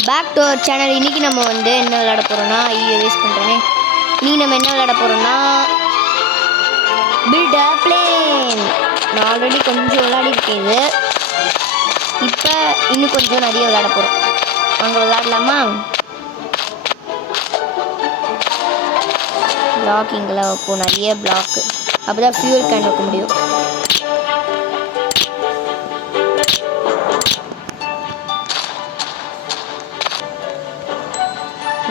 Welcome back to our channel. இன்றைக்கி நம்ம வந்து என்ன விளையாட போகிறோன்னா வேஸ்ட் பண்ணுறேனே. இன்றைக்கி நம்ம என்ன விளையாட போகிறோன்னா பில்ட் அ பிளேன். நான் ஆல்ரெடி கொஞ்சம் விளையாடிருக்கேன். இது இப்போ இன்னும் கொஞ்சம் நிறைய விளையாட போகிறோம். அங்கே விளையாடலாமா? பிளாக் இங்கே வைப்போம், நிறைய பிளாக்கு. அப்போ தான் ஃபியூல் கேன் வைக்க முடியும்.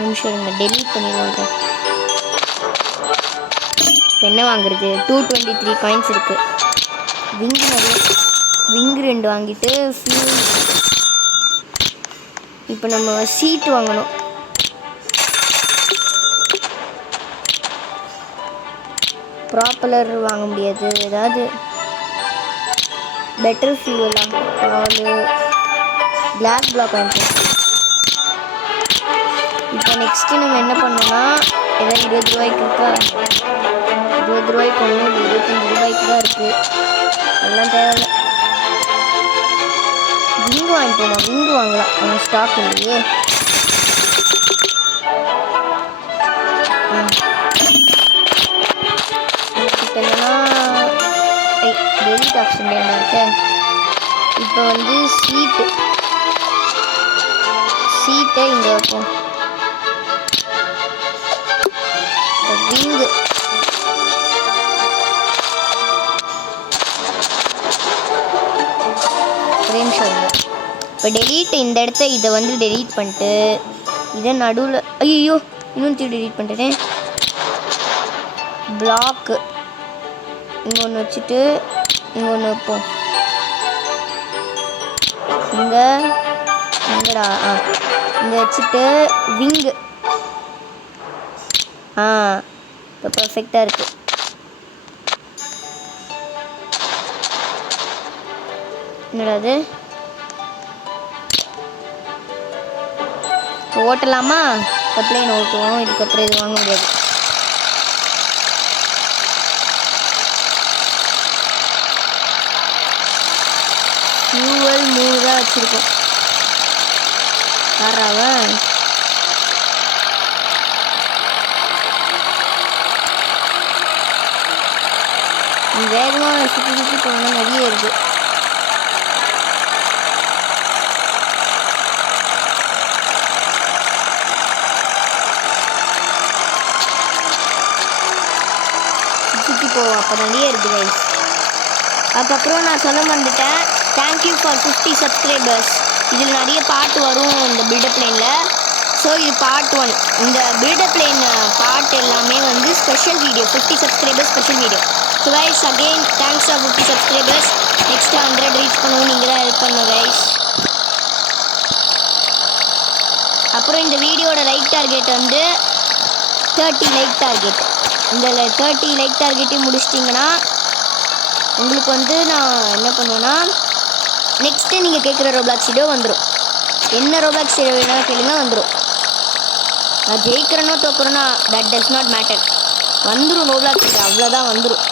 நிமிஷம் இங்கே டெலீட் பண்ணிடுவோம். இப்போ என்ன வாங்குறது? 223 காயின்ஸ் இருக்குது. விங்கு நிறைய, விங்கு 2 வாங்கிட்டு ஃபியூல். இப்போ நம்ம சீட்டு வாங்கணும். ப்ராப்பலர் வாங்க முடியாது. ஏதாவது பெட்டர் ஃபியூலாக கிளாஸ் பிளாக் வாங்கிக்கலாம். இப்போ நெக்ஸ்ட்டு நம்ம என்ன பண்ணோம்னா, ஏதாவது 20 ரூபாய்க்கு இருக்கா? 20 ரூபாய்க்கு ஒன்றும் இல்லை, 25 ரூபாய்க்கு தான் இருக்குது. அதெல்லாம் தேவையில்லை. விங்கு வாங்கிப்போமா? விங்கு வாங்கலாம், நம்ம ஸ்டாக் இல்லையே. இப்போ என்னன்னா டெலிட் ஆப்ஷன் என்ன இருக்கு? இப்போ வந்து சீட்டை இங்கே வைப்போம். விங்கு இப்போ டெலீட் இந்த இடத்த இதை வந்து டெலீட் பண்ணிட்டு இதை நடுவில் ஐயோ இன்னும் டெலீட் பண்ணிட்டேன். பிளாக்கு இங்கே ஒன்று வச்சுட்டு இங்கே ஒன்று வைப்போம். இங்கடா இங்கே வச்சுட்டு விங்கு இப்போ பர்ஃபெக்டாக இருக்குது. என்னடா அது? ஓட்டலாமா? பிளேன் ஓட்டுவோம். இதுக்கப்புறம் இது வாங்க முடியாது. ஃபியூவல் 3 தான் வச்சுருக்கோம். யாராவன் வேகமாக சுற்றி போனால் நிறைய இருக்குது. சுற்றி போவோம், அப்போ நிறைய இருக்குது கைஸ். அதுக்கப்புறம் நான் சொல்ல வந்துட்டேன், தேங்க்யூ ஃபார் 50 சப்ஸ்கிரைபர்ஸ். இதில் நிறைய பாட்டு வரும் இந்த பில்டப் பிளேனில். ஸோ இது பார்ட் 1. இந்த பில்டப் பிளேன் பார்ட் எல்லாமே வந்து special video. 50 subscribers special video. So guys again thanks for 50 subscribers. Next 100 reach பண்ணுவோம். நீங்கள் தான் ஹெல்ப் பண்ணுங்க கைஸ். அப்புறம் இந்த வீடியோட லைக் டார்கெட் வந்து 30 லைக் டார்கெட். இந்த 30 லைக் டார்கெட்டையும் முடிச்சிட்டிங்கன்னா உங்களுக்கு வந்து நான் என்ன பண்ணுவேன்னா, நெக்ஸ்ட்டு நீங்கள் கேட்குற ரோப்ளாக்ஸ் வீடியோ வந்துடும். என்ன ரோப்ளாக்ஸ் வீடியோ வேணால் கேளுங்க, வந்துடும். நான் ஜெயிக்கிறேனோ தோக்குறேன்னா தட் டஸ் நாட் மேட்டர். வந்துடும் ரோப்ளாக்ஸ் வீடியோ, அவ்வளோதான் வந்துடும்.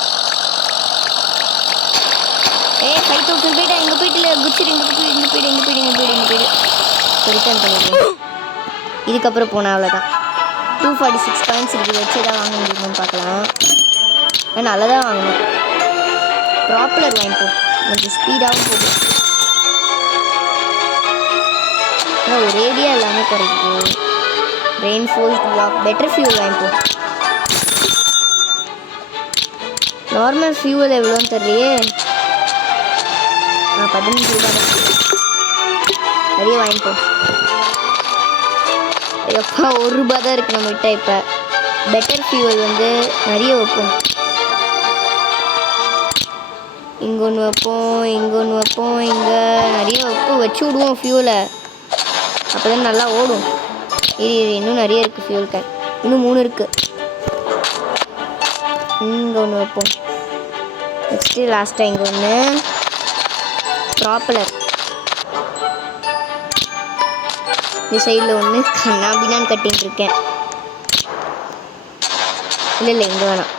5000 போய்ட்டா இங்கே போயிட்டு குச்சிட்டு இங்கே போய்டு ரிட்டர்ன் பண்ணிடுவோம். இதுக்கப்புறம் போனால் அவ்வளோதான். 246 காயின்ஸ் இருக்குது. வச்சு எதாவது வாங்க முடியுமான்னு பார்க்கலாம். நல்லா தான் வாங்கணும். ப்ராப்பலர் வாங்கிப்போம், கொஞ்சம் ஸ்பீடாகவும் போகும். ஆனால் ஒரேடியாக எல்லாமே குறைக்குது. ரெயின்ஃபோர்ஸ்ட் பிளாக், பெட்டர் ஃபியூல் வாங்கிப்போம். நார்மல் ஃபியூவல் எவ்வளோன்னு தெரியலையே. 15 ரூபா தான். நிறைய வாங்கிப்போம். எப்பா 1 ரூபா தான் இருக்குது நம்மகிட்ட. இப்போ பெட்டர் ஃபியூவல் வந்து நிறைய வைப்போம். இங்கே ஒன்று வைப்போம், இங்கே ஒன்று வைப்போம், இங்கே நிறைய வச்சு விடுவோம் ஃபியூலை. அப்போ தான் நல்லா ஓடும். இன்னும் நிறைய இருக்குது ஃபியூல் கேன். இன்னும் 3 இருக்குது. இங்கே ஒன்று வைப்போம். நெக்ஸ்ட்டு லாஸ்ட்டாக இங்கே ஒன்று ப்ராப்பலர். இந்த சைடில் ஒன்று கண்ணாபின்னான்னு கட்டின்னு இருக்கேன். இல்லை இங்கே வேணாம்.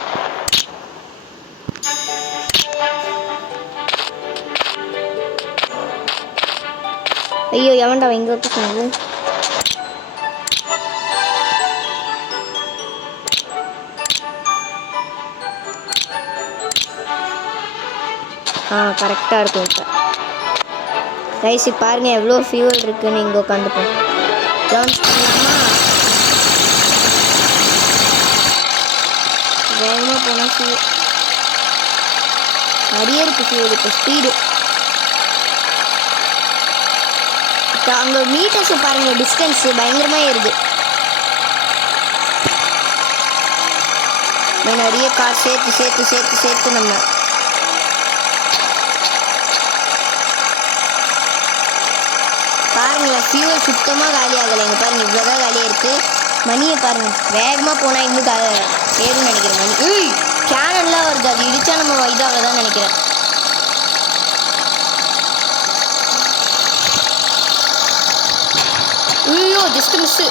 ஐயோ எவன்டா இங்கே வைக்க சொன்னது. கரெக்டாக இருக்கும். இப்போ ரைஸ் பாருங்கள் எவ்வளோ ஃபியூவல் இருக்குன்னு இங்கே உட்காந்துப்போம். லான்ச் பண்ணலாமா? வேகமாக போனால் ஃபியூ நிறைய இருக்குது ஃபியூவல். இப்போ ஸ்பீடு இப்போ அங்கே மீட்டர்ஸை பாருங்கள், டிஸ்டன்ஸு பயங்கரமாக ஏறுது. நிறைய கார் சேர்த்து சேர்த்து சேர்த்து சேர்த்து நம்ம பாருங்களேன், ஃபியூவல் சுத்தமாக காலி ஆகலை. இங்கே பாருங்கள் இவ்வளோதான் காலியாக இருக்குது. மணியை பாருங்கள், வேகமாக போனால் இன்னும் ஏறும்னு நினைக்கிறேன். மணி கேனன்லாம் வருது, அது இடித்தா நம்ம இதாக தான் நினைக்கிறேன். ஐயோ ஜஸ்ட் மிஸ்ஸு.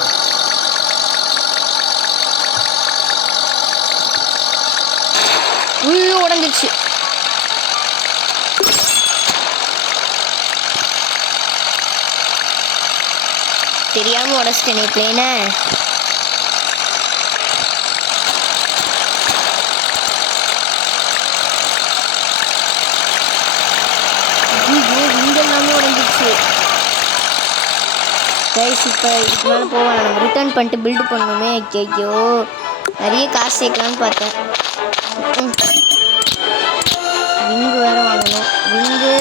ஐயோ உடஞ்சிருச்சு. தெரியாம உடச்சிட்டேனே பிளேனை. இங்கெல்லாமே உடஞ்சிருச்சு. கைஸ் இப்போ இதுக்கு மேலே போவேன், நம்ம ரிட்டர்ன் பண்ணிட்டு பில்டு பண்ணணுமே. ஐயோ நிறைய காசு சேர்க்கலான்னு பார்த்தேன். விங்கு வேறு வாங்கணும். விங்கு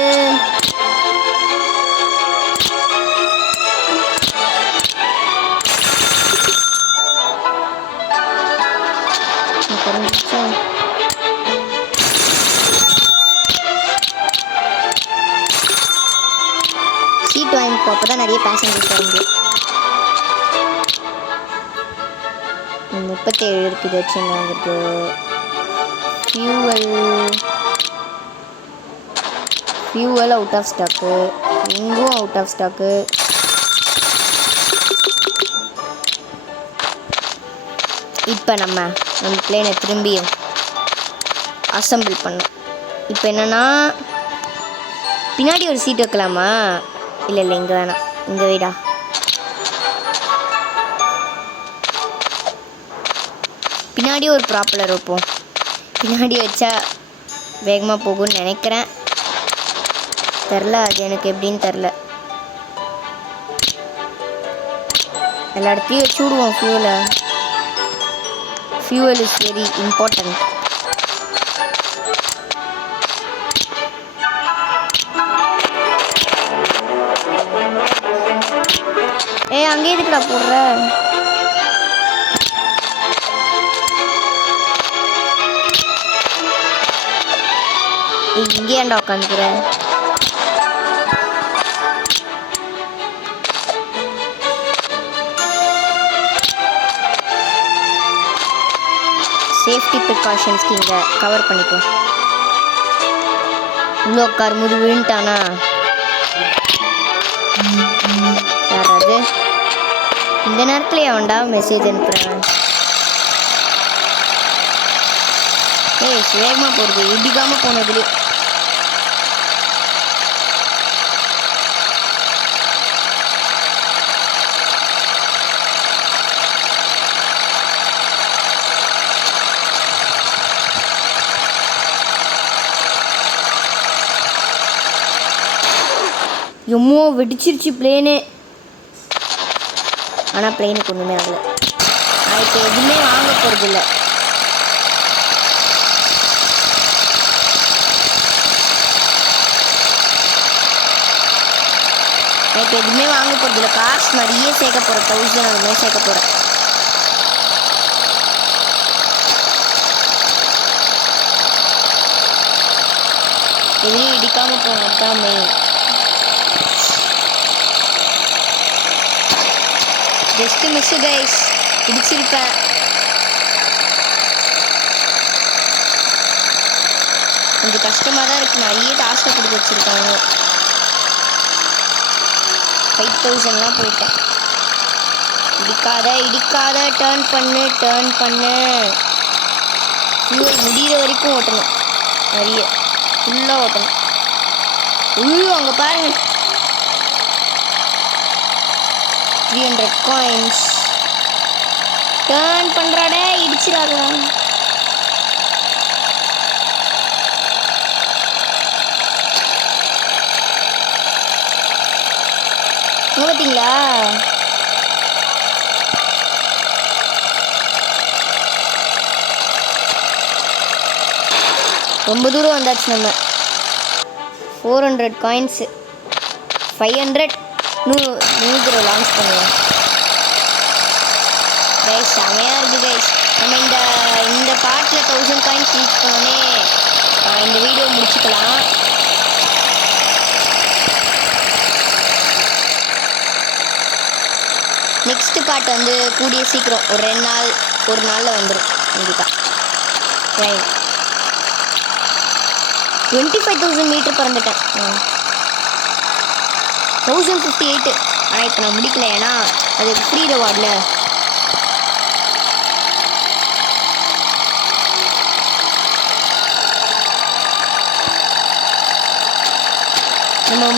சீட் வாங்கிப்போம், அப்போ தான் நிறைய பேசஞ்சர்ஸ் வருது. 37 இருக்குது. சின்ன வந்துட்டு ஃபியூவல் அவுட் ஆஃப் ஸ்டாக்கு, இங்கும் அவுட் ஆஃப் ஸ்டாக்கு. இப்போ நம்ம பிளேனை திரும்பியும் அசம்பிள் பண்ணோம். இப்போ என்னென்னா பின்னாடி ஒரு சீட் வைக்கலாமா? இல்லை இங்கே வேணாம், இங்கே வைடா. பின்னாடி ஒரு ப்ராப்பலர் வைப்போம். பின்னாடி வச்சா வேகமாக போகும்னு நினைக்கிறேன். தெரில, அது எனக்கு எப்படின்னு தெரில. எல்லா இடத்துலையும் வச்சு விடுவோம் ஃபியூவலை. Fuel is very important. அங்கே எதுக்குடா போடுற? இங்கே ஏன்டா உட்காந்துக்கிற? சேஃப்டி ப்ரிகாஷன்ஸ்க்கு இங்கே கவர் பண்ணிப்போம். இவ்வளோ கார் முது விழுந்துட்டானா? யாராவது இந்த நேரத்தில் அவன்டா மெசேஜ் அனுப்புகிறேன். வேகமாக போகிறது, இடிக்காமல் போனதுலேயே. எம்மோ வெடிச்சிருச்சு பிளேனே. ஆனால் பிளேனுக்கு ஒன்றுமே ஆகலை. நான் இப்போ எதுவுமே வாங்க போகிறதில்ல. நான் இப்போ எதுவுமே வாங்க போகிறதில்ல. காசு நிறைய சேர்க்க போகிறேன். 1000 அந்த மாதிரி சேர்க்க போகிறேன். எதுவும் இடிக்காமல் போனது தான் மெயின். ஜஸ்ட் மிஸ் கைஸ், இடிச்சிருப்பேன். கொஞ்சம் கஷ்டமாக தான் இருக்குது. நிறைய டாஸ்க்கை கொடுத்து வச்சுருக்காங்க. 5000லாம் போயிட்டேன். இடிக்காத டேர்ன் பண்ணு. ஃபியூவல் முடிகிற வரைக்கும் ஓட்டணும். நிறைய ஃபுல்லாக ஓட்டணும். அங்கே பாருங்க 300 காயின்ஸ். டேர்ன் பண்ணுறாடே, இடிச்சிடாதா. பார்த்தீங்களா? ரொம்ப தூரம் வந்தாச்சு நம்ம. 400 காயின்ஸு, 500 நியூ த்ரோ லான்ச் பண்ணுவோம் கைஸ். செமையாக இருக்குது கைஸ். நம்ம இந்த பார்ட்டில் 1000 காயின்ஸ் ரீச் பண்ணோன்னே இந்த வீடியோ முடிச்சுக்கலாம். நெக்ஸ்ட் பார்ட் வந்து கூடிய சீக்கிரம் ஒரு நாளில் வந்துடும் கண்டிப்பாக. 25,000 மீட்டர் பறந்துட்டேன். 1058. ஆனால் இப்போ நான் முடிக்கல, ஏன்னா அது ஃப்ரீ ரிவார்டில்.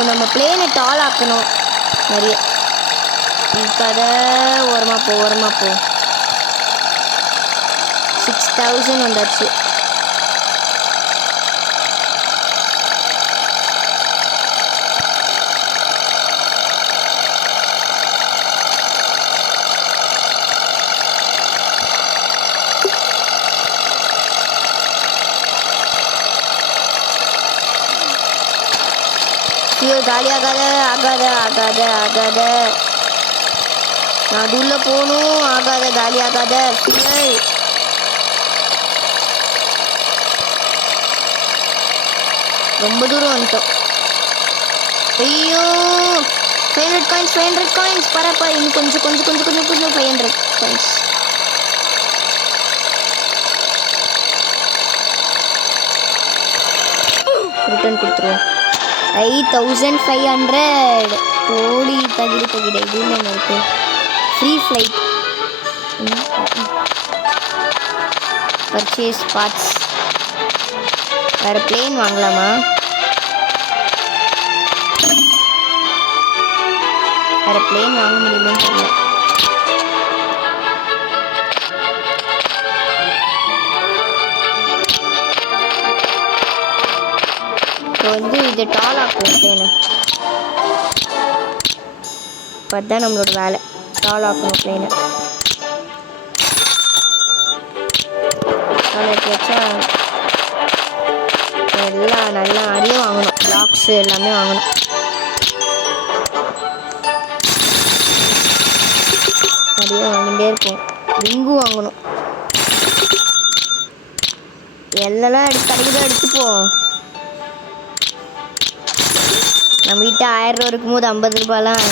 நம்ம பிளேனை டால் ஆக்கணும் நிறைய. கதை ஓரமாக போ. 6000 வந்தாச்சு. காலி ஆகாத. நான் அது உள்ள போகணும். காலி ஆகாத. ரொம்ப தூரம் வந்துட்டோம். ஐயோ 500 காயின்ஸ் பரப்பா. இன்னும் கொஞ்சம் 500 காயின்ஸ். ரிட்டர்ன் கொடுத்துருவோம். 5500. ஓடி தகிட இதுன்னு என்ன இருக்கு? Free flight. Purchase parts. வேறு பிளேன் வாங்கலாமா? வேறு பிளேன் வாங்க முடியுமான்னு தெரியல. இப்போ வந்து இது டால் ஆக்கும் பிளேனு. இப்போ அதுதான் நம்மளோட வேலை, டால் ஆக்கணும் பிளேனை. நாளைக்கு வச்சா எல்லாம் நல்லா நிறைய வாங்கணும். பிளாக்ஸு எல்லாமே வாங்கணும். நிறைய வாங்கிட்டே இருப்போம். விங்கும் வாங்கணும். எல்லாம் கிடைக்குதோ எடுத்துப்போம். நம்மகிட்ட 1000 ரூபா இருக்கும்போது 50 ரூபாலாம்.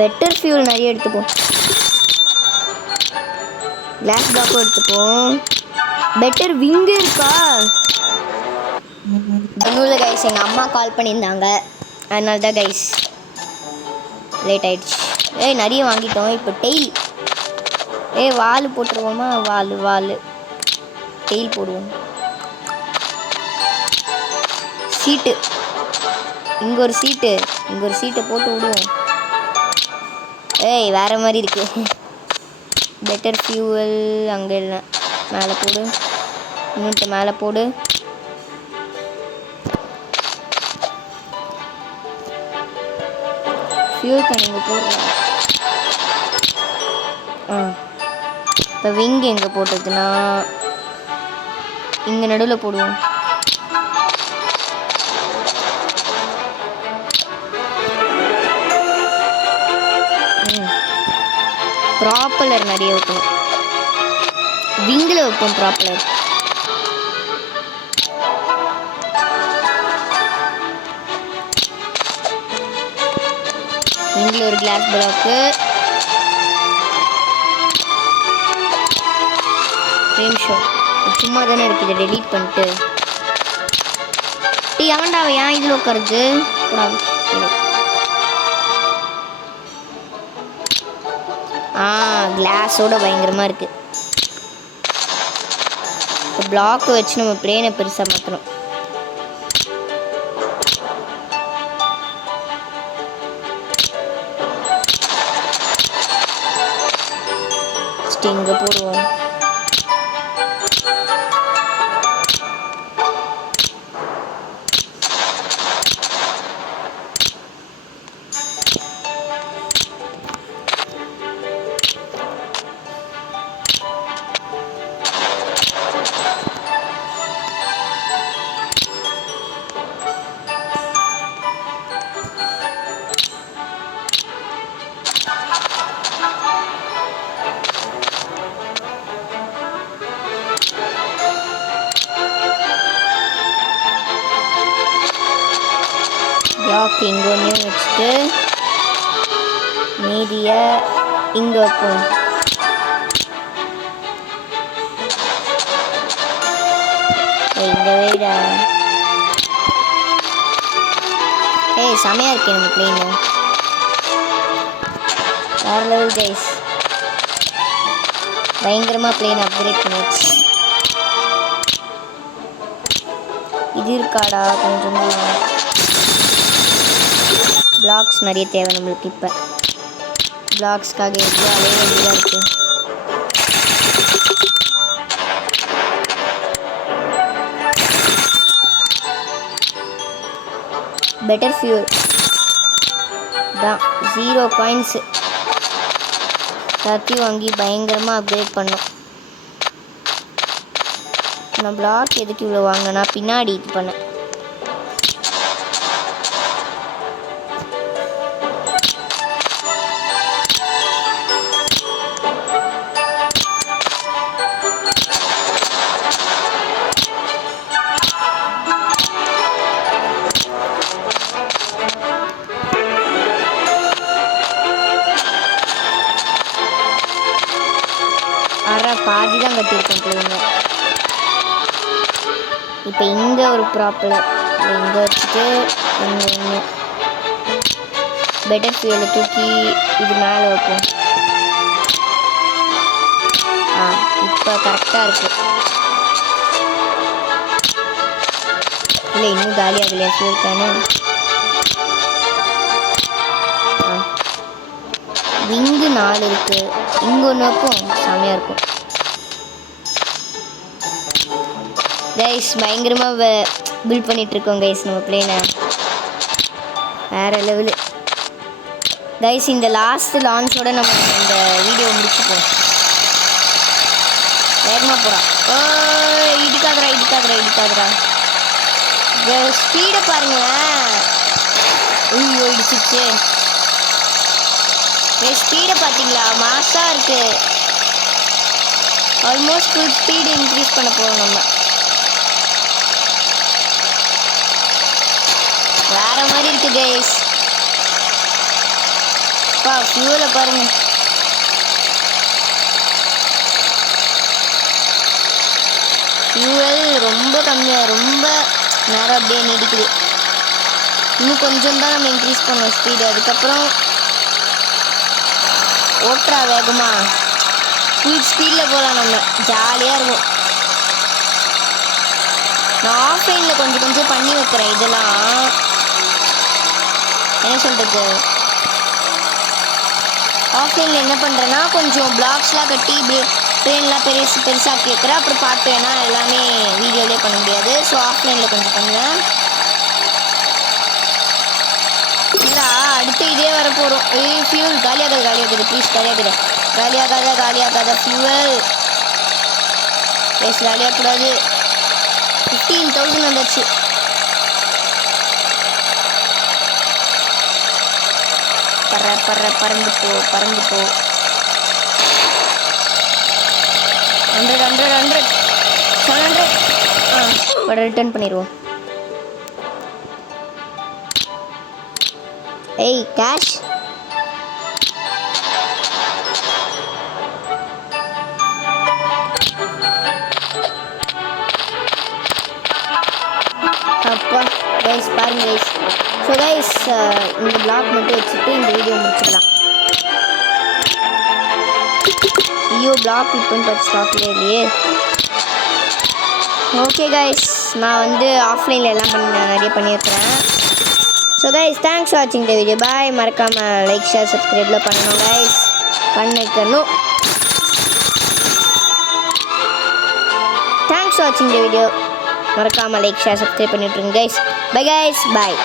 பெட்டர் ஃபியூல் நிறைய எடுத்துப்போம். கிளாஸ் பாக்கும் எடுத்துப்போம். பெட்டர் விங்கு இருக்கா? ஒன்றும் கைஸ், எங்கள் அம்மா கால் பண்ணியிருந்தாங்க, அதனால தான் கைஸ் லேட் ஆயிடுச்சு. நிறைய வாங்கிட்டோம். இப்போ டெயில். வால் போட்டுருவோமா? வால் டெயில் போடுவோம். சீட்டு, இங்கே ஒரு சீட்டை போட்டு விடுவோம். வேறு மாதிரி இருக்கு. பெட்டர் ஃபியூவல் அங்கே இல்லை. மேலே போடு, இன்னொன்று மேலே போடு. ஃபியூல் கேன் இங்கே போடுறேன். இப்போ விங் எங்கே போட்டதுன்னா இங்கே நடுவில் போடுவோம். ப்ராப்பலர் நிறைய வைக்கணும். விங்கில் வைப்போம் ப்ராப்பலர். விங்கில் ஒரு கிளாஸ் பிளாக்கு. நிமிஷம் சும்மா தானே இருக்குது, டெலீட் பண்ணிட்டு. அவன்டா ஏன் இதில் உட்காருது? கிளாஸோட பயங்கரமாக இருக்குது. இப்போ பிளாக்கு வச்சு நம்ம பிளேனை பெருசாக மாற்றணும். இங்கே போடுவோம். பிளாக் இங்கே ஒன்று வச்சுட்டு மீதியை இங்கே வைப்போம். இந்த வீடா செமையாக இருக்கு நம்ம பிளேனு. வேறு லெவல் கைஸ், பயங்கரமாக பிளேன் அப்கிரேட் பண்ணிடுச்சு. இது இருக்காடா கொஞ்சமாக பிளாக்ஸ் நிறைய தேவை நம்மளுக்கு. இப்போ பிளாக்ஸ்க்காக எவ்வளோ அலைய வேண்டியதாக இருக்குது. பெட்டர் ஃபியூல் தான் 0 காயின்ஸு எல்லாத்தையும் வாங்கி பயங்கரமாக அப்கிரேட் பண்ணோம். நான் பிளாக் எதுக்கு இவ்வளோ வாங்கினா பின்னாடி இது பண்ணேன். பாதி தான் கட்டியிருக்கேன் பிள்ளைங்க. இப்போ இங்கே ஒரு ப்ராப்பர் இங்கே வச்சுட்டு இங்கே ஒன்று பெட்டர் ஃபியூலை தூக்கி இது மேலே வைப்போம். இப்போ கரெக்டாக இருக்குது. இல்லை இன்னும் காலியாகலையா ஃபியூல் கேனு? விங்கு 4 இருக்குது. இங்கே ஒன்று வைப்போம், செமையாக இருக்கும். கைஸ் பயங்கரமாக பில்ட் பண்ணிகிட்ருக்கோம் கைஸ் நம்ம பிளேனை. வேறு லெவலு கைஸ். இந்த லாஸ்ட் லான்ச்சோட நம்ம இந்த வீடியோ முடிச்சுப்போம். வேகமாக போகிறான். இடிக்காதரா ஸ்பீடை பாருங்களேன். ஐயோ இடிச்சிச்சு. ஸ்பீடை பார்த்தீங்களா? மாசாக இருக்குது. ஆல்மோஸ்ட் ஃபுல் ஸ்பீடு இன்க்ரீஸ் பண்ண போகிறோம் நம்ம. வேறு மாதிரி இருக்குது கைஸ். ஃபியூலை பாருங்க. ஃபியூவல் ரொம்ப கம்மியாக ரொம்ப நேரம் அப்படியே நீடிக்குது. இன்னும் கொஞ்சம் தான் நம்ம இன்க்ரீஸ் பண்ணோம் ஸ்பீடு. அதுக்கப்புறம் ஓட்டுறா வேகமா ஃபுல் ஸ்பீடில் போகலாம். நம்ம ஜாலியாக இருக்கும். நான் ஆஃப்லைனில் கொஞ்சம் பண்ணி வைக்கிறேன். இதெல்லாம் என்ன சொல்கிறது, ஆஃப்லைனில் என்ன பண்ணுறேன்னா கொஞ்சம் பிளாக்ஸ்லாம் கட்டி ட்ரெயின்லாம் பெருசாக்கி வைக்கிறேன். அப்புறம் பார்த்து வேணா எல்லாமே வீடியோவிலே பண்ண முடியாது. ஸோ ஆஃப்லைனில் கொஞ்சம் பண்ணுவேன். அடுத்து இதே வர போகிறோம். ஃபியூல் காலியாகுது ப்ளீஸ் காலியாகாத ஃபியூவல் ப்ளீஸ் காலியாகக்கூடாது. 15,000 வந்துச்சு. பறந்து போ 100 700 ரிட்டர்ன் பண்ணிடுவோம். கேஷ் அப்பா கைஸ் பாருங்க கைஸ். ஸோ கைஸ் இந்த பிளாக் மட்டும் வச்சுட்டு இந்த வீடியோ முடிச்சிடலாம். ஐயோ பிளாக் இப்போன்னு பார்த்து ஸ்டாக்லேயே இல்லையே. ஓகே கைஸ், நான் வந்து ஆஃப்லைனில் எல்லாம் நிறைய பண்ணியிருக்கிறேன். ஸோ கைஸ் தேங்க்ஸ் ஃபார் வாட்சிங் த வீடியோ. பாய். மறக்காமல் லைக் ஷேர் சப்ஸ்கிரைப்லாம் பண்ணணும் கைஸ். பண்ணிக்கணும். தேங்க்ஸ் ஃபார் வாட்சிங் த வீடியோ. மறக்காமல் லைக் ஷேர் சப்ஸ்கிரைப் பண்ணிவிட்ருங்க கைஸ். பை கைஸ், பாய்.